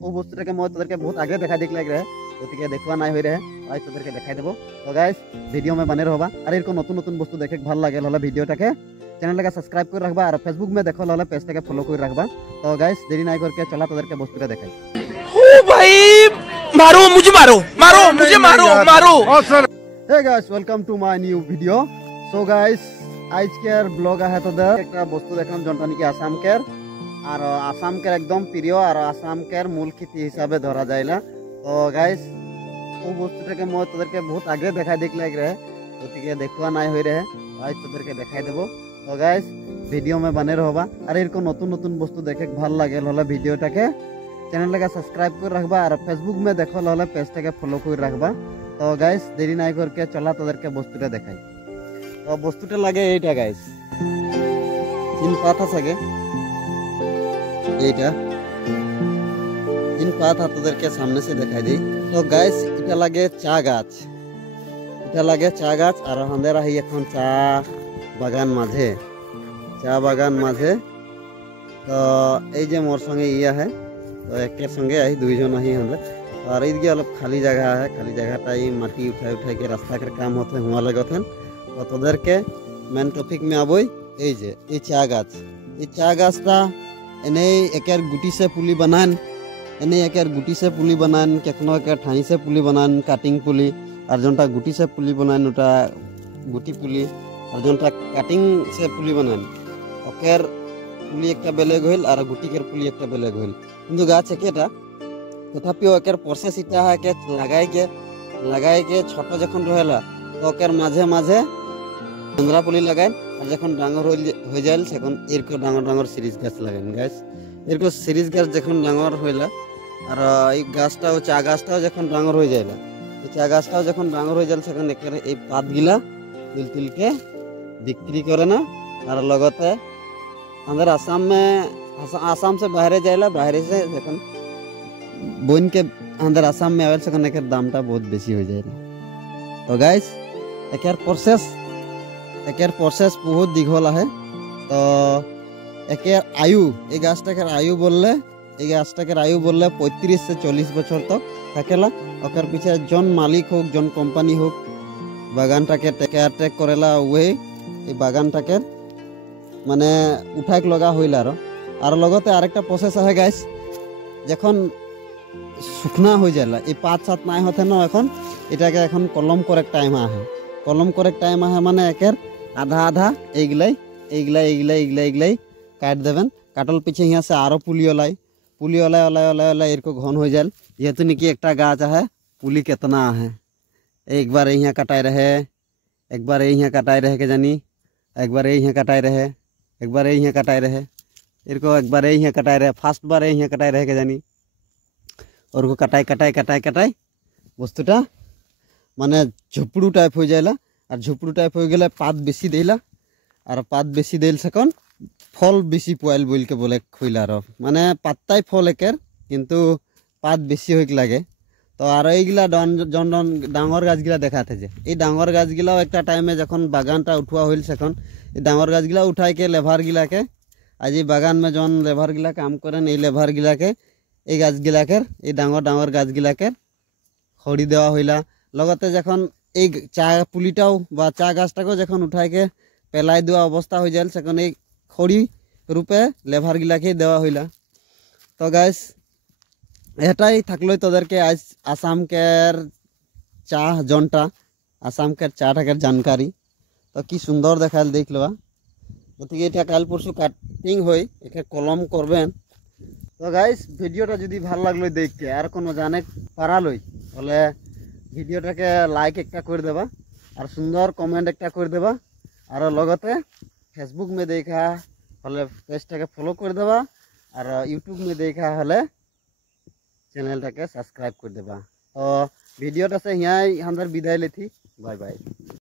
वो বস্তুটাকে মই তোদেরকে बहुत आगे দেখা दिख लग रहा है গতিকে দেখুয়া নাই হই रहे आज তোদেরকে দেখাই দেব। তো গাইস ভিডিও में बने रहबा और এরকম নতুন নতুন বস্তু দেখে ভালো লাগে হলে ভিডিওটাকে চ্যানেলটাকে সাবস্ক্রাইব করে রাখবা আর ফেসবুক में দেখো হলে পেজটাকে ফলো করে রাখবা। তো গাইস দেরি নাই করকে চলা তোদেরকে বস্তুটা দেখাই। ओ भाई मारो मुझे, मारो मारो मुझे, मारो मारो। Hey guys welcome to my new video. So guys आज के ब्लॉग है তোদের একটা বস্তু দেখাম জনটা নাকি আসাম কের আর আসাম কের একদম প্রিয় আর আসাম কের মূল খেতি হিসাবে ধরা যায় না। তো গাইস वो বস্তুটাকে মই তোদেরকে बहुत आगे দেখাই দিক লাগ रहे গতিকে দেখুয়া নাই হই रहे आज তোদেরকে দেখাই দেব। তো গাইস ভিডিও में बने रहबा আর এরকম নতুন নতুন বস্তু দেখে ভালো লাগে হলে ভিডিওটাকে চ্যানেলটাকে সাবস্ক্রাইব করে রাখবা আর ফেসবুক में দেখো হলে পেজটাকে ফলো করে রাখবা। তো গাইস দেরি নাই করকে চলা তোদেরকে বস্তুটা দেখাই। তো বস্তুটা লাগে এইটা গাইস তিন পাতা থাকে এইটা তিন পাতা তোদেরকে সামনে से দেখাই দেই। তো গাইস এটা লাগে চা গাছ, এটা লাগে চা গাছ আর আমাদের আহি এখন চা বাগান মাঝে, চা বাগান মাঝে। তো এই যে মোর সঙ্গে ইয়া है তো একের সঙ্গে আহি দুইজন আহি আমরা और इधर अलग खाली जगह है, खाली जगह टाई माटी उठाई उठाई के रास्ता के काम होते हुआ लगन। तो तोदर के मेन टॉपिक में आबो এই যে এই চা গাছ, এই চা গাছটা এনেই একের গুটি से पुली बनान, এনে একের গুটি से पुली बनान, केखनो एकर ठाई से पुली बनान काटिंग पुली और जोनटा गुटी से पुली बनान ओटा गुटी पुली और जोनटा काटिंग से पुली बनान ओकर पुली একটা বেলেগ হইল আর গুটিকের পুলি একটা বেলেগ হইল কিন্তু গাছ একেটা तथापि एकर प्रोसेस इटा है के लगाए के छोटा जखन रहेला तो ओकर माझे माझे पंद्रह पुली लगाए और जखन डांगर हो जाए तखन एरको डांगर डांगर सीरीज गाछ लगाएन गाइस। एरको सीरीज गाछ जखन डांगर होइला और এই গাছটাও চা গাছটাও যখন ডাঙর হয়ে যায় এই চা গাছটাও যখন ডাঙর হয়ে যায় তখন একের এই পাতগুলা তিল তিলকে বিক্রি করে না আর লগতে আমাদের आसाम से बाहर जाएला बाहर से जखन बोन के अंदर आसाम में आवेल सकन एकर दामटा बहुत बेसी हो जाएगा। तो गाइस एकर प्रोसेस बहुत दीघला है। तो एकर आयु ए गाछटाकर आयु बोलले ए गाछटाकर आयु बोलले 35 से 40 बछर तक थाकेला। ओकर पीछे जन मालिक होक जन कोम्पानी होक बागानटाके टेक करेला वही ए बागानटाके माने उठाक लगा हইলা আর লগতে আরেকটা প্রসেস আছে গাইস যখন শুকনা হয়ে যায় এই পাত সাত নাই হতে না এখন এটাকে এখন কলম করে টাইম আহে, কলম করে টাইম আহে মানে একের আধা আধা এইগুলাই এইগুলাই এইগুলাই এইগুলাই এইগুলাই কাট দেবেন। কাটল পিছে यहाँ से आरो पुली ओलाई पुली ओलाई ओलाई ओलाई ओलाई इनको घन हो जाए जेहेतु निकी एक गाछ है पुली कितना है एक बार यहाँ कटाई रहे एक बार यहाँ कटाई रहे के जानी एक बार यहाँ कटाई रहे एक बार यहाँ कटाई रहे इनको एक बार यहाँ कटाई रहे फार्स्ट बार यहाँ कटाई रहे के जानी और को कटाई कटाई कटाई कटाई बस्तुटा माने झुपड़ू टाइप हो जाएला और झुपड़ू टाइप हो गए पात बेसी देला और पात बेसी देल सकन फल बेसी पोयल बोल के बोले खुला माने पात्ताई फल एकर किंतु पात बेसी हो लागे। तो और এইগুলা জন ডাঙর গাছগুলা দেখাতে যে এই ডাঙর গাছগুলাও একটা টাইমে যখন বাগানটা উঠুয়া হইল তখন এই ডাঙর গাছগুলা উঠাই के लेभार गिलाके आज बागान में जन लेभार गिला काम करें এই लेभार गिलाके এই গাছগুলাকে এই ডাঙর ডাঙর গাছগুলাকে খড়ি দেওয়া হইলা লগতে যখন এই চা পুলিটাও বা চা গাছটাকেও যখন উঠাইকে পেলাই দেওয়া অবস্থা হয়ে যায় তখন এই খড়ি রূপে লেভার গিলাকে দেওয়া হইলা। তো গাইস এটাই থাকলো তোদেরকে আজ আসাম কের চা জনটা আসাম কের চাটাকের জানকারি। তো কি সুন্দর দেখাল দেখলবা গতিকে এটা কাল পরশু কাটিং হই একে কলম করবেন। তো গাইস ভিডিওটা যদি ভালো লাগলো দেখতে আর কোনো জানে পারালই তাহলে ভিডিওটাকে লাইক একটা করে দেবা আর সুন্দর কমেন্ট একটা করে দেবা আর লগতে ফেসবুক में देखा হলে পেজটাকে ফলো করে দেবা আর ইউটিউব में देखा হলে চ্যানেলটাকে সাবস্ক্রাইব করে দেবা। তো ভিডিওটা से यहाँ हम विदाई लेती बाय बाय।